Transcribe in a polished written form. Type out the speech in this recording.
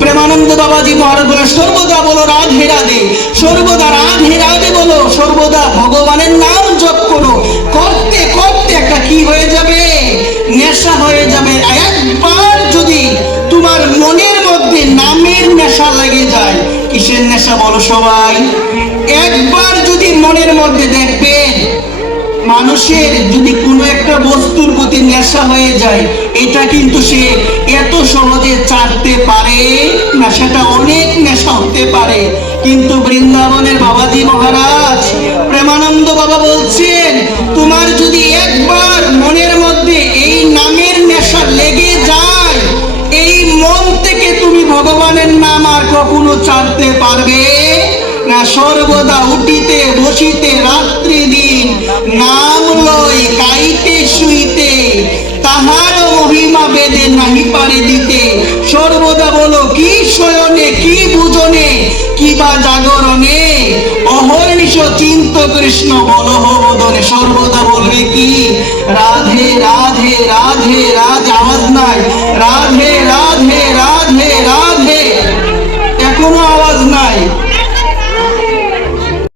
প্রেমানন্দ বাবাজি মহারাজ বলে সর্বদা বলো রাধে রাধে, সর্বদা রাধে রাধে বলো, সর্বদা ভগবানের নাম জপ করো। করতে করতে একটা কি হয়ে যাবে, নেশা হয়ে যাবে। একবার যদি তোমার মনের মধ্যে নামের নেশা লেগে যায়, কিসের নেশা বলো সবাই? একবার যদি মনের মধ্যে দেখবেন, মানুষের যদি কোনো একটা বস্তুর প্রতি নেশা হয়ে যায়, এটা কিন্তু সে এত সহজে ছাড়তে পারে না, সেটা অনেক নেশা হতে পারে। কিন্তু বৃন্দাবনের বাবাজি মহারাজ প্রেমানন্দ বাবা বলছেন, তোমার যদি একবার মনের মধ্যে এই নামের নেশা লেগে যায়, এই মন থেকে তুমি ভগবানের নাম আর কখনো ছাড়তে পারবে না। সর্বদা উঠিতে বসিতে রাত্রি দিন নাম লয় গাইতে শুইতে, তাহার মহিমা বেদে নাহি পারে দিতে। সর্বদা বলো কি শয়নে কি বুঝনে কি বা জাগরণে, অহর্নিশ চিন্ত কৃষ্ণ বলো বদনে। সর্বদা বলবে কি রাধে রাধে রাধে রাধে, আওয়াজ নাই, রাধে রাধে